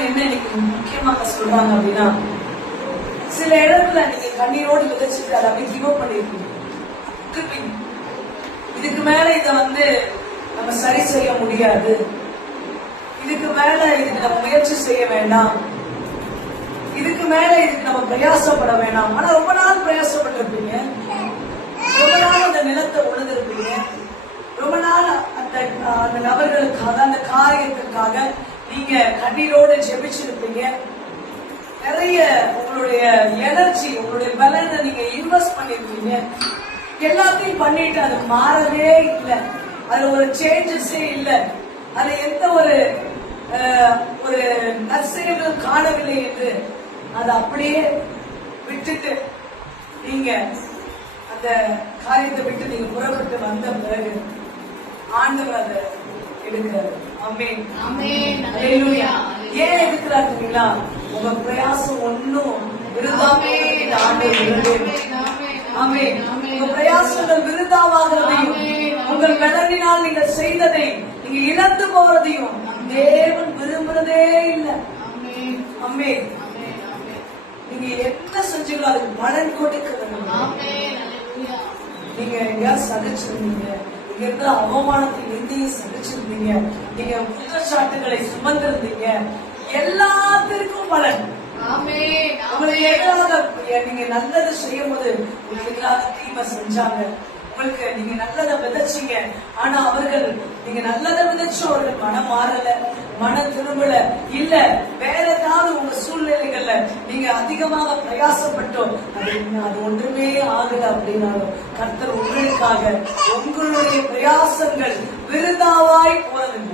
ஆண்டவர் என்ன இன்னைக்கு முக்கியமாக சொல்றாங்க அப்படின்னா, சில இடத்துல நீங்க கண்ணீரோடு விதைச்சிட்டு அதை அப்படியே கிவ் அப் பண்ணிருக்கீங்க. இதுக்கு மேல இதை நம்ம சரி செய்ய முடியாது, இதுக்கு மேல இதுக்கு நம்ம முயற்சி செய்ய வேண்டாம், இதுக்கு மேல இதுக்கு நம்ம பிரயாசப்பட வேண்டாம். ஆனா ரொம்ப நாள் பிரயாசப்பட்டிருப்பீங்க, ரொம்ப நாள் அந்த நிலத்தை உழுந்திருப்பீங்க, ரொம்ப நாள் அந்த நபர்களுக்காக அந்த காரியத்திற்காக நீங்க கண்ணீரோடு ஜெபிச்சிருப்பீங்க. நிறைய உங்களுடைய எனர்ஜி உங்களுடைய பலனை நீங்க இன்வெஸ்ட் பண்ணிருக்கீங்க. எல்லாத்தையும் பண்ணிட்டு அது மாறவே இல்லை, அதுல ஒரு சேஞ்சஸே இல்லை, அது எந்த ஒரு நற்செயல்களும் காணவில்லை என்று அதை அப்படியே விட்டுட்டு நீங்க அந்த காரியத்தை விட்டு நீங்க புறப்பட்டு வந்த பிறகு ஆண்டவர் அதை எடுக்கிறார். ஆமென், ஆமென், ஹல்லேலூயா. ஏன் எடுக்கிறாருங்களா? உங்க பிரயாசம் ஒன்னும் விருதாவே ஆண்டவர். ஆமென். உங்க பிரயாசங்கள் விருதாவாகிறதையும் உங்கள் பலனினால் நீங்கள் செய்ததை நீங்க இழந்து போறதையும் தேவன் விரும்புறதே இல்லை. ஆமென். நீங்க என்ன செஞ்சீங்களோ அதுக்கு பலன் கொடுக்கணும். நீங்க எங்கேயாவது சகிச்சிருந்தீங்க, நீங்க இருந்த அவமானத்தை நிந்தையும் சகிச்சிருந்தீங்க, நீங்க குற்றச்சாட்டுகளை சுமந்திருந்தீங்க, எல்லாத்திற்கும் பலன். உங்களுக்கு எதிராக நீங்க நல்லது செய்யும் போது உங்களுக்கு எதிராக தீமை செஞ்சாங்க, உங்களுக்கு நீங்க நல்லதை விதைச்சீங்க, ஆனா அவர்கள் நீங்க நல்லதை விதைச்சும் அவர்கள் மனம் மாறல, மனம் திரும்பல, இல்ல வேற ஏதாவது உங்க சூழ்நிலைகள்ல நீங்க அதிகமாக பிரயாசப்பட்டோம் அது ஒன்றுமே ஆகல அப்படின்னாலும் கர்த்தர் உங்களுக்காக உங்களுடைய பிரயாசங்கள் விருதாவாய் போறது.